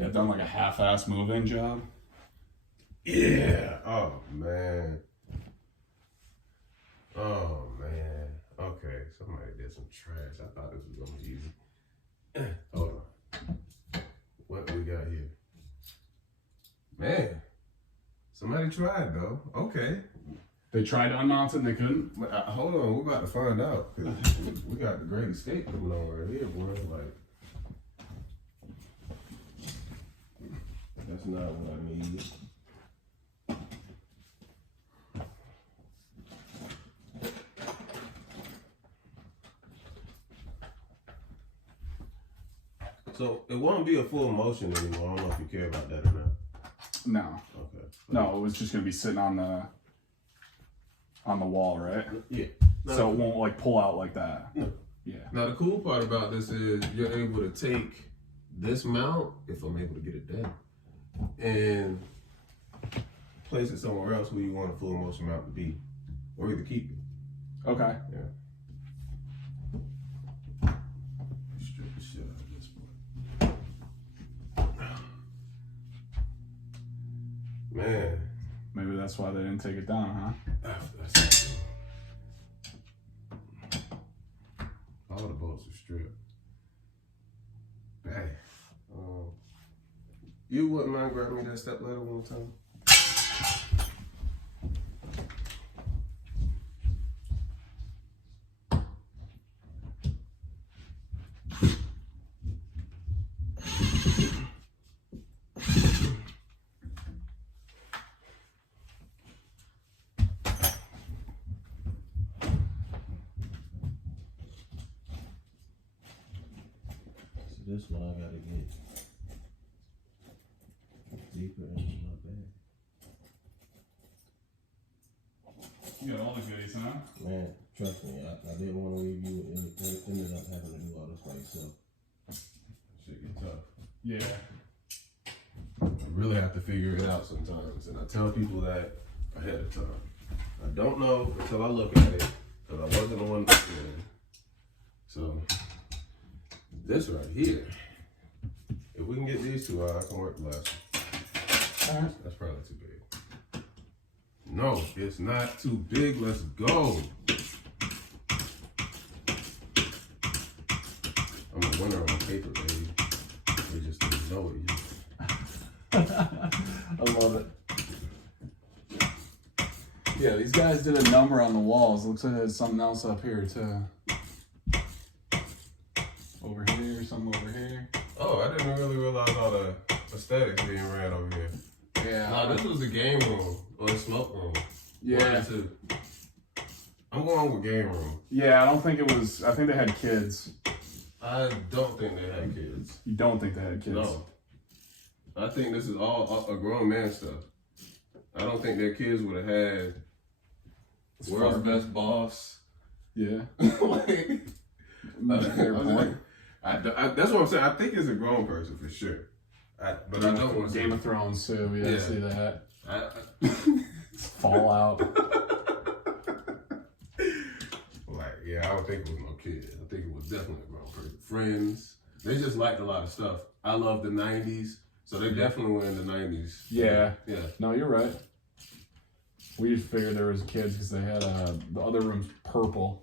Yeah, done like a half-ass move-in job. Yeah. Oh man. Oh man. Okay, somebody did some trash. I thought this was gonna be easy. Hold on. What we got here? Man, somebody tried though. Okay. They tried to unmount it and they couldn't. Hold on, we're about to find out. 'Cause we got the Great Escape coming on right here, boy. Like, that's not what I need. So it won't be a full motion anymore. I don't know if you care about that or not. No. Okay. No, it was just gonna be sitting on the wall, right? Yeah. So it won't like pull out like that. No. Yeah. Now the cool part about this is you're able to take this mount, if I'm able to get it down, and place it somewhere else where you want a full motion mount to be, or either keep it. Okay. Yeah. Strip the shit out of this boy. Man. Maybe that's why they didn't take it down, huh? All the bolts are stripped. Bang. You wouldn't mind grabbing me that step ladder one time? This one I gotta get deeper into my bag. You got all the goodies, huh? Man, trust me, I didn't want to leave you and ended up having to do all this by yourself. Shit get tough. Yeah. I really have to figure it out sometimes, and I tell people that ahead of time. I don't know until I look at it, because I wasn't the one to do it. So, this right here, if we can get these two out, I can work the last one. All right. That's probably too big. No, it's not too big. Let's go. I'm a winner on paper, baby. They just didn't know it yet. I love it. Yeah, these guys did a number on the walls. Looks like there's something else up here too. Over here, something over here. Oh, I didn't really realize all the aesthetics being ran over here. Yeah. No, this was the game room or the smoke room. Yeah. I'm going with game room. Yeah, I don't think it was. I think they had kids. I don't think they had kids. You don't think they had kids? No. I think this is all a grown man stuff. I don't think their kids would have had World's Best Boss. Yeah. Like, that's what I'm saying. I think it's a grown person for sure. But I don't want to Game of Thrones too. Yeah, Yeah. see that. I Fallout. Like, yeah, I don't think it was no kid. I think it was definitely a grown person. Friends. They just liked a lot of stuff. I love the 90s. So they definitely were in the 90s. Yeah. Yeah. No, you're right. We figured there was kids because they had the other room's purple.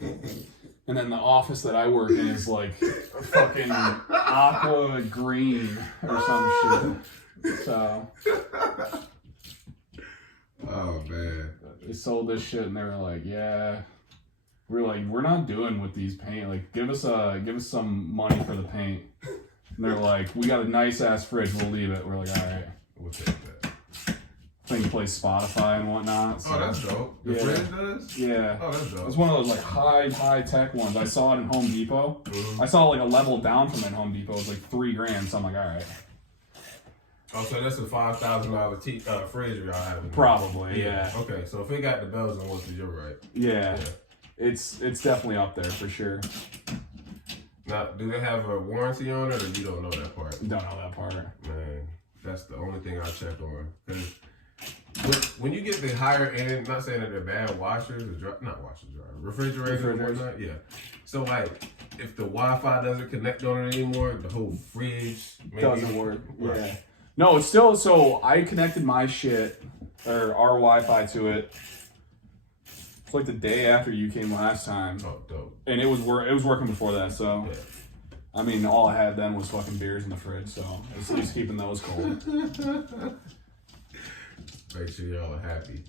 And then the office that I work in is like fucking aqua green or some shit. So. Oh, man. They sold this shit and they were like, yeah. We're like, we're not doing with these paint. Like, give us some money for the paint. And they're like, we got a nice ass fridge, we'll leave it. We're like, all right. We'll take that. Thing plays Spotify and whatnot. So. Oh, that's dope. The fridge does? Yeah. Oh, that's dope. It's one of those like high tech ones. I saw it in Home Depot. Mm-hmm. I saw like a level down from it in Home Depot. It was like $3,000. So I'm like, all right. Oh, so that's a $5,000 fridge y'all have. Probably, yeah. Okay, so if it got the bells and whistles, you're right. Yeah. It's definitely up there for sure. Now, do they have a warranty on it, or you don't know that part? Don't know that part. Man, that's the only thing I check on. Because when you get the higher end, not saying that they're bad washers, or not washers, refrigerators and whatnot, yeah. So like, if the Wi-Fi doesn't connect on it anymore, the whole fridge doesn't work. Right. Yeah. No, it's still. So I connected my shit or our Wi-Fi to it. It's like the day after you came last time. Oh, dope. And it was working before that. So, Yeah. I mean, all I had then was fucking beers in the fridge. So it's at least keeping those cold. Make sure y'all are happy.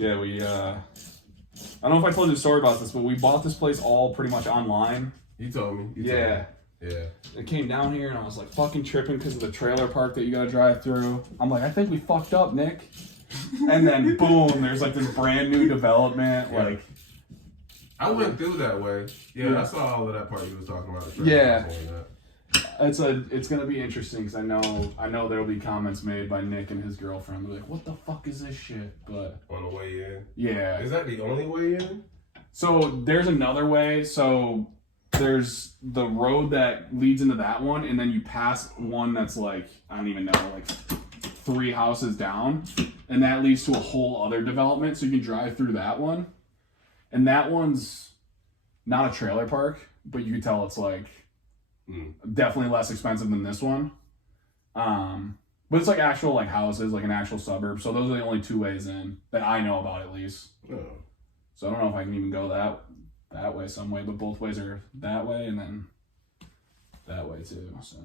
Yeah, we. I don't know if I told you the story about this, but we bought this place all pretty much online. You told me. Yeah. Yeah. It came down here and I was like fucking tripping because of the trailer park that you gotta drive through. I'm like, I think we fucked up, Nick. And then boom, there's like this brand new development. Yeah. Like, I went through that way. Yeah, Yeah. I saw all of that part you was talking about. Yeah. It's gonna be interesting because I know there'll be comments made by Nick and his girlfriend. They're like, what the fuck is this shit? But On the way in. yeah. Is that the only way in? So there's another way. So there's the road that leads into that one, and then you pass one that's like, I don't even know, like 3 houses down, and that leads to a whole other development. So you can drive through that one, and that one's not a trailer park, but you can tell it's like definitely less expensive than this one. But it's like actual like houses, like an actual suburb. So those are the only 2 ways in that I know about, at least. Oh. So I don't know if I can even go that way some way, but both ways are that way and then that way too. So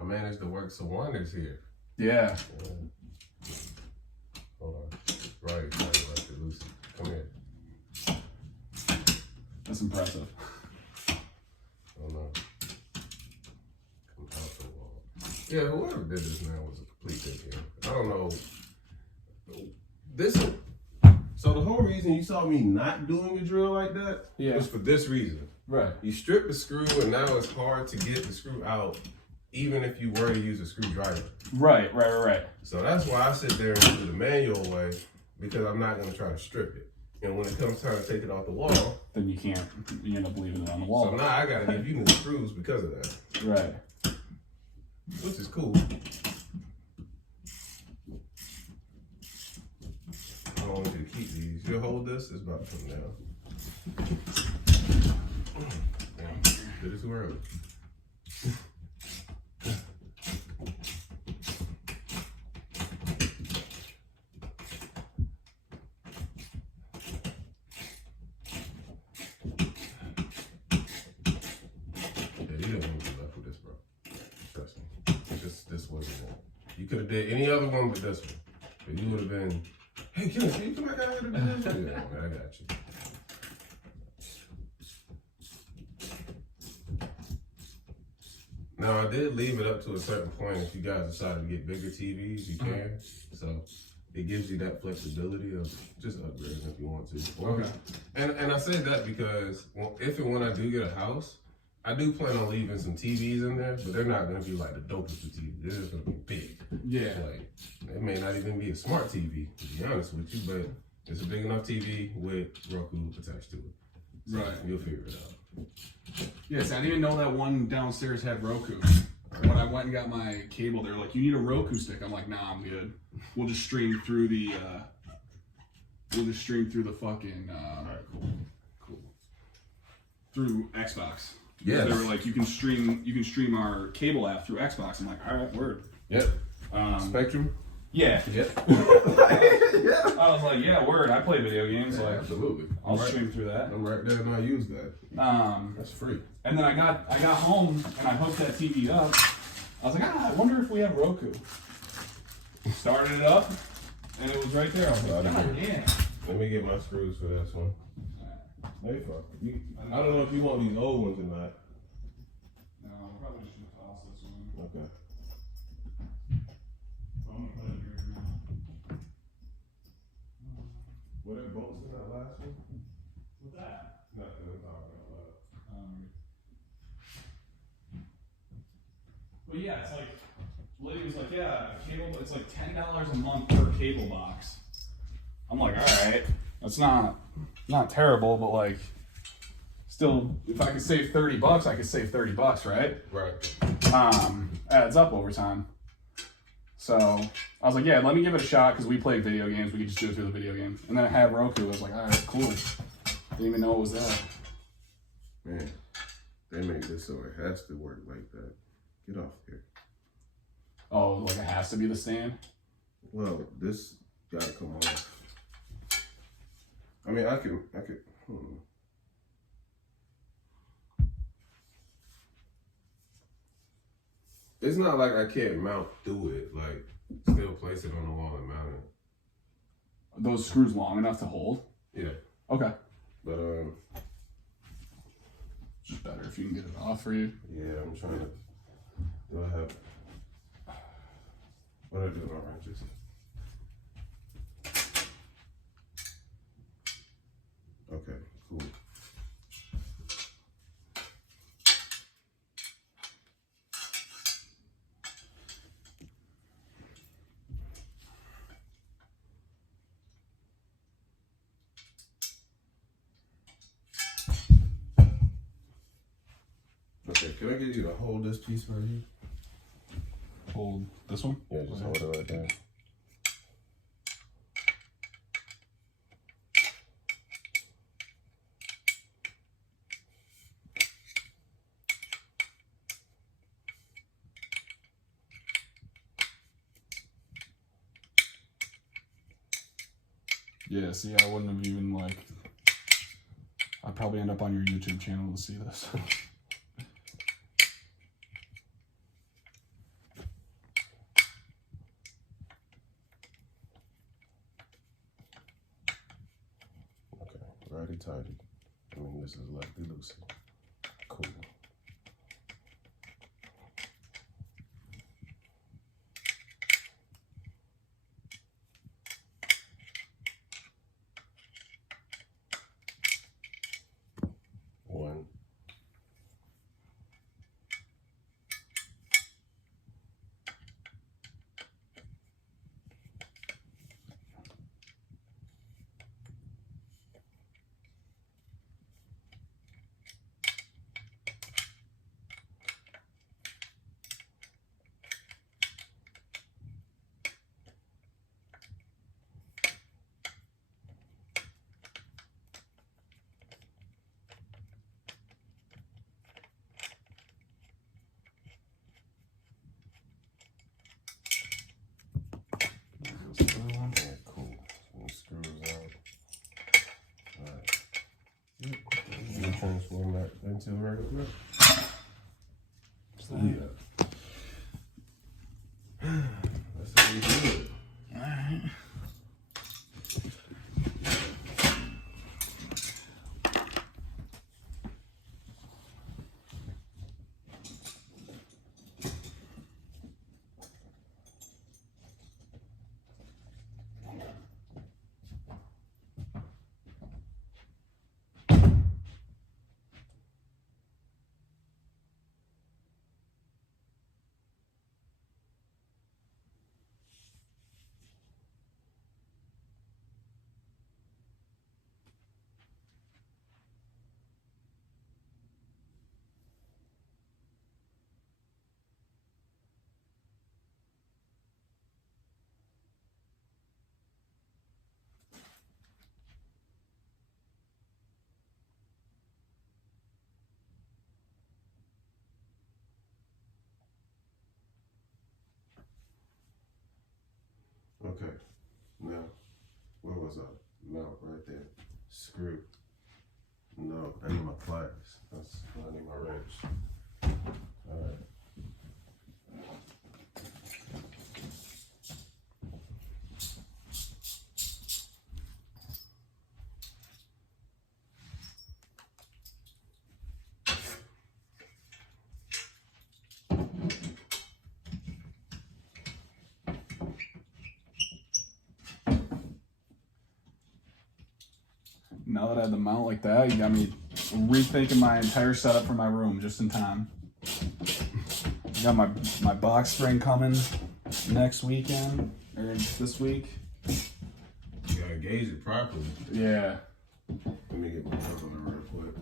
I managed to work some wonders here. yeah. Hold on. Right, Lucy. Come here. That's impressive. Oh no. Come out the wall. Yeah, whoever did this now was a complete dickhead. I don't know. So the whole reason you saw me not doing a drill like that was for this reason. Right. You strip the screw and now it's hard to get the screw out even if you were to use a screwdriver. Right. So that's why I sit there and do the manual way, because I'm not going to try to strip it. And when it comes time to take it off the wall, Then you can't. You end up leaving it on the wall. so now I got to give you new screws because of that, Right. which is cool. I don't want you to keep these. You'll hold this, it's about to come down. Damn, did it too early. You could have did any other one but this one. But you would have been, hey, can you come back out here to do this? Yeah, I got you. Now, I did leave it up to a certain point. If you guys decide to get bigger TVs, you can. So it gives you that flexibility of just upgrading if you want to. Okay. And I say that because if and when I do get a house, I do plan on leaving some TVs in there, but they're not going to be like the dopest of TVs. They're just going to be big. Yeah. Like, it may not even be a smart TV, to be honest with you, but it's a big enough TV with Roku attached to it. So Right. You'll figure it out. Yes, I didn't even know that one downstairs had Roku. When I went and got my cable, they were like, "You need a Roku stick." I'm like, "Nah, I'm good. We'll just stream through the. Fucking. Cool. Through Xbox. Yes. They were like, you can stream our cable app through Xbox. I'm like, all right, word. Yep. Spectrum? Yeah. Yep. I was like, yeah, word. I play video games. Yeah, like, absolutely. I'll stream through that. I'm right there and I use that. That's free. And then I got home and I hooked that TV up. I was like, I wonder if we have Roku. Started it up, and it was right there. I was like, God damn. Let me get my screws for this one. Hey, fuck. I don't know if you want these old ones or not. No, I'm probably just gonna toss this one. Okay. I'm gonna put it here now. Were there bolts in that last one? What's that? Nothing. It's all right. But yeah, it's like lady was like, yeah, cable, it's like $10 a month per cable box. I'm like, all right, that's not terrible, but like, still, if I could save $30, I could save $30, right? Right. Adds up over time. So I was like, yeah, let me give it a shot because we play video games. We could just do it through the video game. And then I had Roku. I was like, all right, cool. Didn't even know it was there. Man, they make this so it has to work like that. Get off here. Oh, like it has to be the stand? Well, this gotta come off. I mean, I could. It's not like I can't mount through it. Like, still place it on the wall and mount it. Are those screws long enough to hold? Yeah. Okay. But Just better if you can get it off for you. yeah, I'm trying to. Do I have? What do I do with my wrenches? Okay, cool. Okay, can I get you to hold this piece right here? Hold this one? Yeah, just hold it right there. Yeah, see, I wouldn't have even like. I'd probably end up on your YouTube channel to see this. Okay, righty tighty. I mean, this is lefty loosey. Cool. One. Yeah, cool. Some screws out. Alright. You can transform that into a regular grip. So yeah. That's how you do it. Alright. Okay. Now, where was I? No, right there. Screw. No, I need my pliers. I need my wrench. Alright. Now that I had the mount like that, you got me rethinking my entire setup for my room just in time. Got my box spring coming next weekend or this week. You gotta gauge it properly. Yeah. Let me get my on real quick.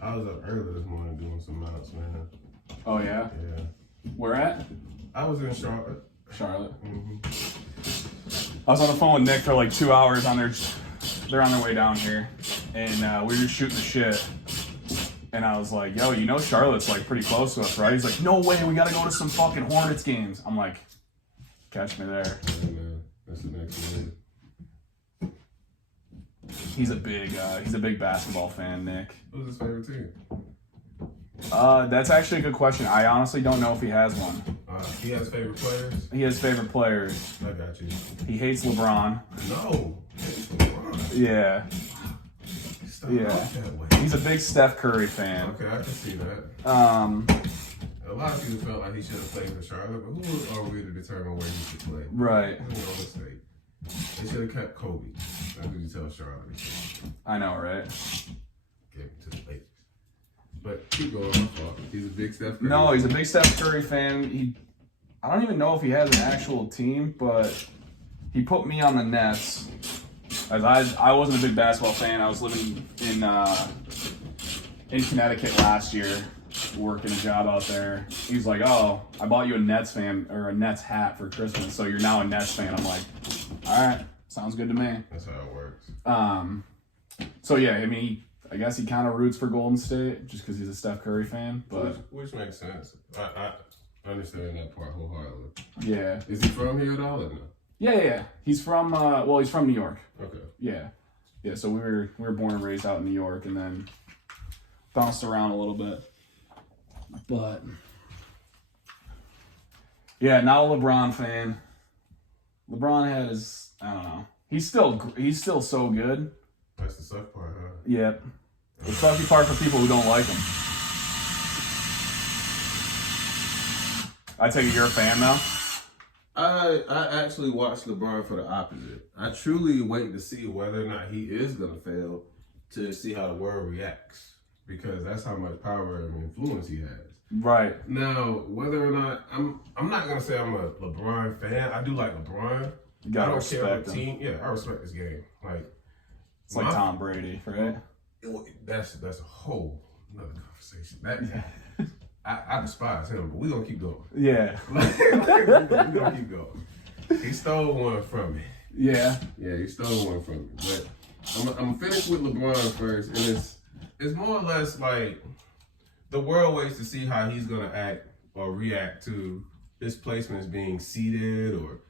I was up early this morning doing some mounts, man. Oh yeah. Yeah. Where at? I was in Charlotte. Charlotte. Mm-hmm. I was on the phone with Nick for like 2 hours they're on their way down here, and we were just shooting the shit. And I was like, yo, you know Charlotte's like pretty close to us, right? He's like, no way, we gotta go to some fucking Hornets games. I'm like, catch me there. Yeah, man. That's the next move. He's a big basketball fan, Nick. Who's his favorite team? That's actually a good question. I honestly don't know if he has one. He has favorite players? He has favorite players. I got you. He hates LeBron. No. It's LeBron. Yeah. Stop Yeah. that way. He's a big Steph Curry fan. Okay, I can see that. A lot of people felt like he should have played for Charlotte, but who are we to determine where he should play? Right. Real estate. They should have kept Kobe. That's what you tell Charlotte. I know, right? Give him to the Lakers. But keep going, my fault. He's a big Steph Curry. No, he's a big Steph Curry fan. I don't even know if he has an actual team, but he put me on the Nets. As I wasn't a big basketball fan. I was living in Connecticut last year, working a job out there. He was like, "Oh, I bought you a Nets hat for Christmas, so you're now a Nets fan." I'm like, "All right, sounds good to me." That's how it works. So yeah, I mean, I guess he kind of roots for Golden State just because he's a Steph Curry fan, but Which makes sense. I understand that part wholeheartedly. yeah. Is he from here at all or no? Yeah. He's from he's from New York. Okay. Yeah. So we were born and raised out in New York, and then bounced around a little bit. But yeah, not a LeBron fan. LeBron had his, I don't know. He's still so good. That's the suck part, huh? Yep. The sucky part for people who don't like him. I take it you're a fan now? I actually watched LeBron for the opposite. I truly wait to see whether or not he is going to fail to see how the world reacts. Because that's how much power and influence he has. Right. Now, whether or not, I'm not going to say I'm a LeBron fan. I do like LeBron. You gotta I don't respect care what him. team. Yeah, I respect this game. It's like Tom Brady, right? That's a whole another conversation. I despise him, but we're going to keep going. Yeah. We're going to keep going. He stole one from me. Yeah. Yeah, he stole one from me. But I'm finished with LeBron first, and it's more or less like the world waits to see how he's going to act or react to his placements being seeded or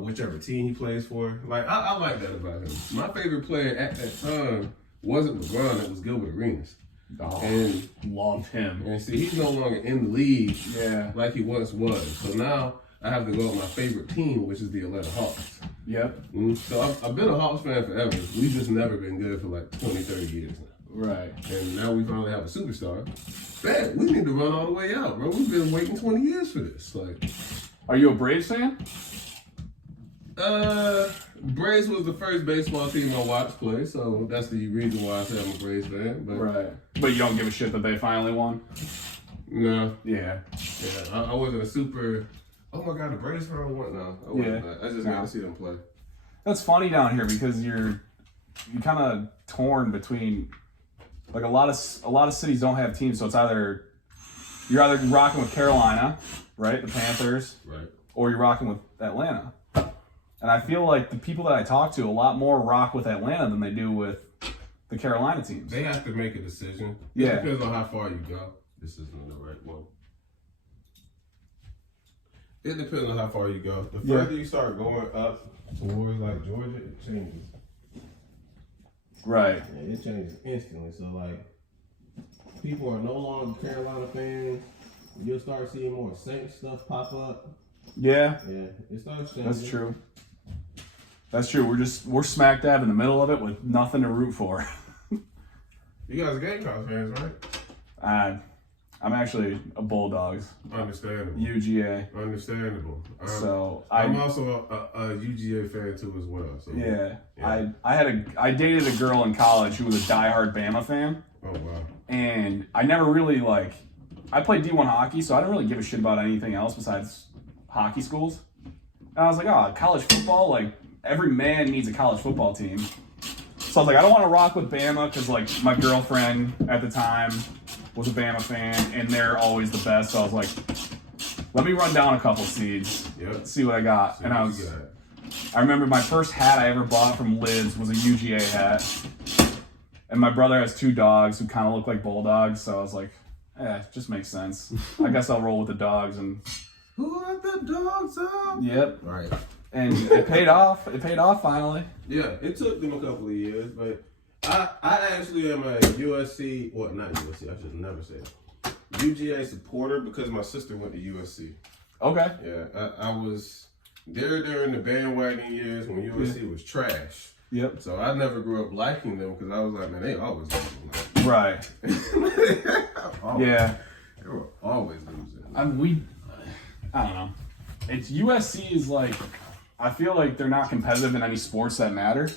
whichever team he plays for. Like, I like that about him. My favorite player at that time wasn't LeBron, it was Gilbert Arenas. Oh, And love him. And see, he's no longer in the league Yeah. like he once was. So now I have to go with my favorite team, which is the Atlanta Hawks. Yep. So I've been a Hawks fan forever. We've just never been good for like 20, 30 years now. Right. And now we finally have a superstar. Man, we need to run all the way out, bro. We've been waiting 20 years for this. Like, Are you a Braves fan? Braves was the first baseball team I watched play, so that's the reason why I say I'm a Braves fan. But Right. But you don't give a shit that they finally won? no, Yeah. I wasn't a super. Oh my God, the Braves finally won. No, I wasn't Yeah. that. I just got to see them play. That's funny down here because you're kind of torn between like a lot of cities don't have teams, so it's you're either rocking with Carolina, right, the Panthers, Right. or you're rocking with Atlanta. And I feel like the people that I talk to a lot more rock with Atlanta than they do with the Carolina teams. They have to make a decision. Yeah. It depends on how far you go. This isn't the right one. It depends on how far you go. The further you start going up towards like Georgia, it changes. Right. Yeah, it changes instantly. So like, people are no longer Carolina fans. You'll start seeing more Saints stuff pop up. Yeah, Yeah, it starts changing. that's true. That's true. We're smack dab in the middle of it with nothing to root for. You guys are Gamecocks fans, right? I'm actually a Bulldogs. Understandable. UGA. Understandable. So I'm also a UGA fan too as well. So yeah. Yeah. I dated a girl in college who was a diehard Bama fan, Oh wow. and I never really I played D1 hockey, so I didn't really give a shit about anything else besides hockey schools. And I was like, oh, college football, like every man needs a college football team. So I was like, I don't want to rock with Bama because like my girlfriend at the time was a Bama fan, and they're always the best. So I was like, let me run down a couple seeds, Yep. see what I got. So And what you got? I remember my first hat I ever bought from Lids was a UGA hat. And my brother has 2 dogs who kind of look like bulldogs, so I was like, it just makes sense. I guess I'll roll with the dogs. And Who let the dogs out? yep. Right. And it paid off. It paid off finally. Yeah, it took them a couple of years, but I actually am a USC, well, not USC, I should never say it. UGA supporter because my sister went to USC. Okay. Yeah, I was there during the bandwagon years when USC was trash. Yep. So I never grew up liking them because I was like, man, they always losing. Right. Yeah. They were always losing. I don't know. It's USC is like, I feel like they're not competitive in any sports that matter.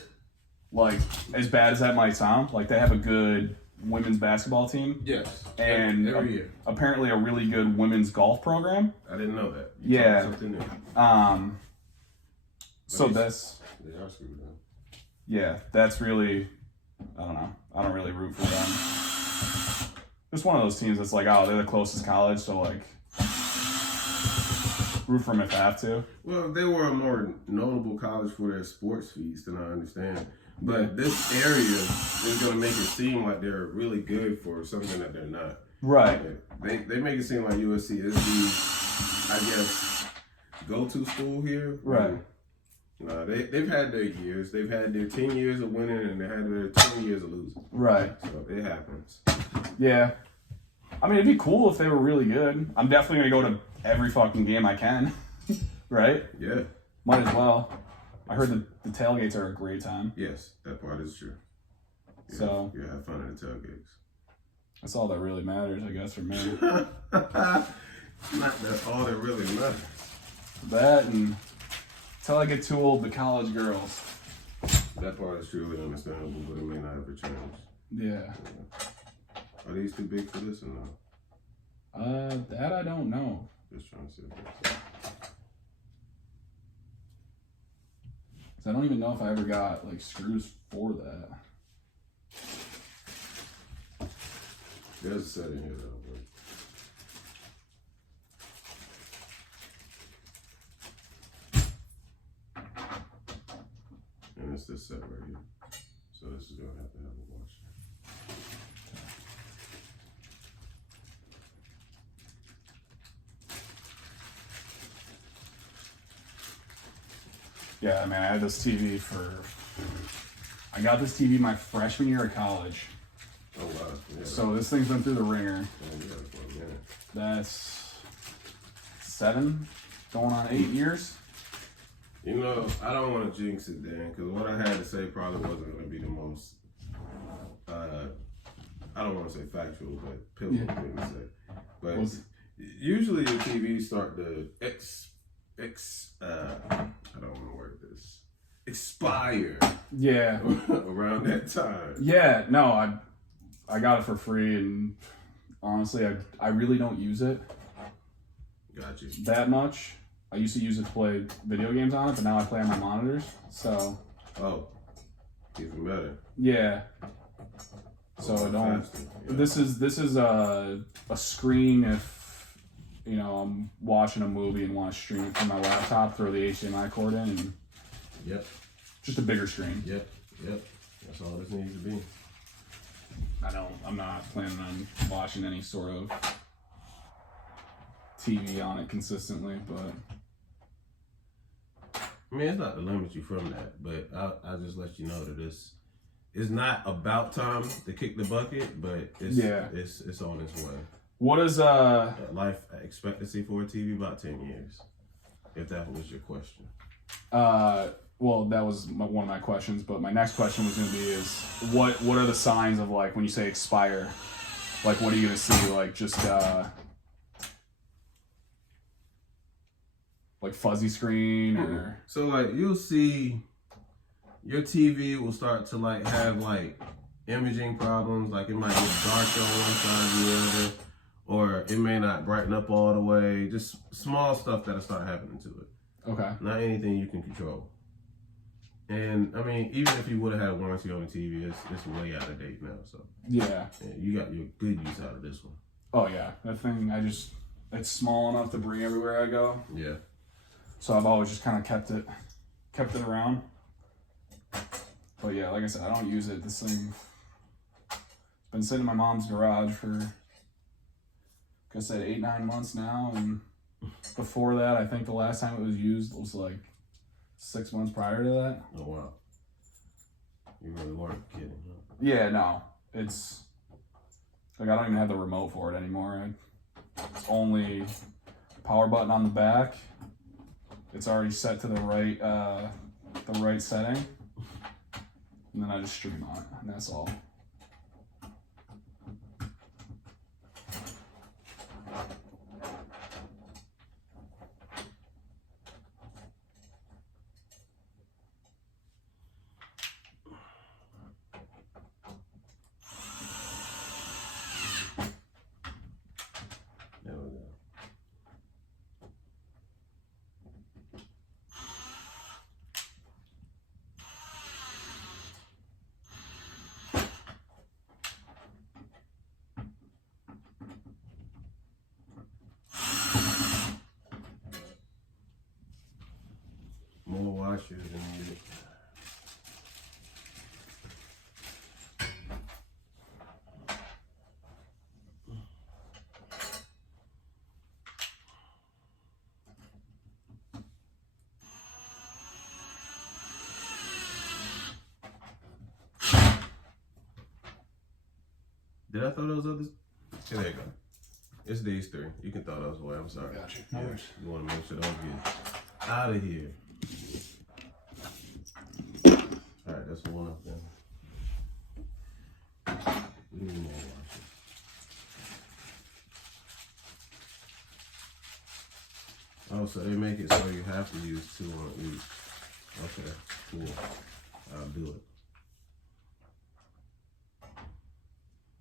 Like, as bad as that might sound, like they have a good women's basketball team. Yes. And every year. Apparently a really good women's golf program. I didn't know that. Yeah. Something new. So that's, They are screwed up. yeah, that's really, I don't know. I don't really root for them. Just one of those teams that's like, oh, they're the closest college, so like, root for them if I have to. Well, they were a more notable college for their sports feats than I understand. But this area is going to make it seem like they're really good for something that they're not. Right. They make it seem like USC is the, I guess, go-to school here. Right. No, they've had their years. They've had their 10 years of winning and they had their 10 years of losing. Right. So it happens. Yeah. I mean, it'd be cool if they were really good. I'm definitely going to go to every fucking game I can. Right? Yeah. Might as well. I heard the tailgates are a great time. Yes, that part is true. Yeah, So. you have fun at the tailgates. That's all that really matters, I guess, for me. Not that's all that really matters. That and until I get too old to college girls. That part is truly understandable, but it may not ever change. Yeah. Are these too big for this or no? That I don't know. Just trying to see. 'Cause I don't even know if I ever got like screws for that. There's a set in here though. And it's this set right here. So this is gonna have to have a washer. Yeah, man, I had this TV I got this TV my freshman year of college. Oh wow. Yeah, So this thing's been through the ringer. yeah, we got it for a minute. That's 7, going on 8 years. You know, I don't want to jinx it, Dan, because what I had to say probably wasn't going to be the most, I don't want to say factual, but pivotal thing to say. But usually your TVs start to I don't want to word this, expire Yeah. around that time. Yeah, no, I got it for free, and honestly, I really don't use it Got you. that much. I used to use it to play video games on it, but now I play on my monitors. So, Oh, even better. yeah. So I don't. Faster. Yeah. This is a screen if I'm watching a movie and want to stream it from my laptop, throw the HDMI cord in, and Yep. just a bigger screen. Yep. That's all this needs to be. I'm not planning on watching any sort of TV on it consistently, but I mean, it's not to limit you from that, but I'll just let you know that it's not about time to kick the bucket, but it's on its way. what is Life expectancy for a TV about 10 years, if that was your question. well, that was one of my questions, but my next question was going to be is what are the signs of like when you say expire? Like what are you going to see? Like just like fuzzy screen or So like you'll see your TV will start to like have like imaging problems, like it might get dark on one side or the other, or it may not brighten up all the way. Just small stuff that'll start happening to it. okay. Not anything you can control. And I mean, even if you would have had a warranty on the TV, it's way out of date now. So Yeah. you got your good use out of this one. Oh yeah, that thing it's small enough to bring everywhere I go. Yeah. So I've always just kind of kept it around. But yeah, like I said, I don't use it. This thing it's been sitting in my mom's garage for, like I said, 8-9 months now, and before that, I think the last time it was used was like 6 months prior to that. Oh wow. You really weren't kidding, huh? Yeah, no, it's like I don't even have the remote for it anymore. It's only power button on the back. It's already set to the right setting, and then I just stream on it, and that's all. There we go. More washers than needed. Did I throw those others? Here they go. It's these three. You can throw those away. I'm sorry. Gotcha. Yeah, No worries. you want to make sure those get out of here. All right, that's one up there. We need more washers. Oh, so they make it so you have to use 2 on each. Okay, cool. I'll do it.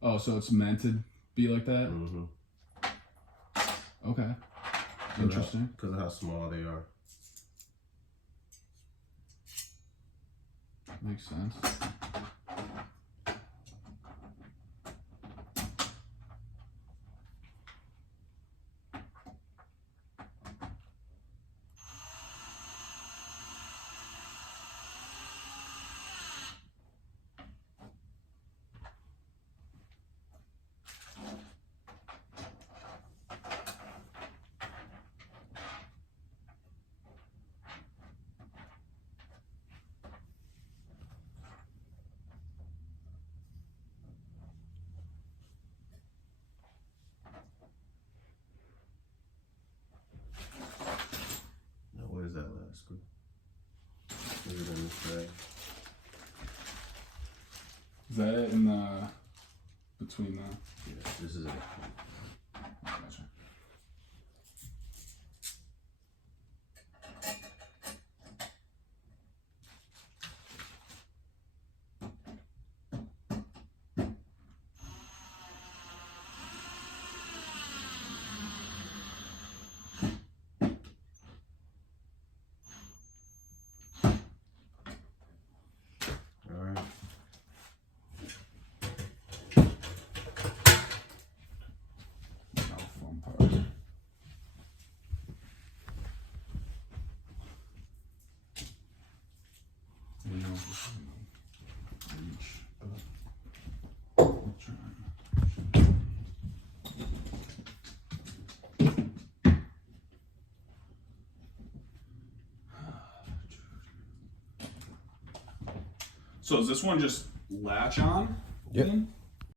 Oh, so it's meant to be like that? Mm-hmm. Okay. Interesting. Because of how small they are. Makes sense. Now, where's that last screw? Is it in this bag? Is that it in the between the? Yeah, this is it. Gotcha. All right. No fun part. You know, reach, but I'll try. So is this one just latch on? Yep. then?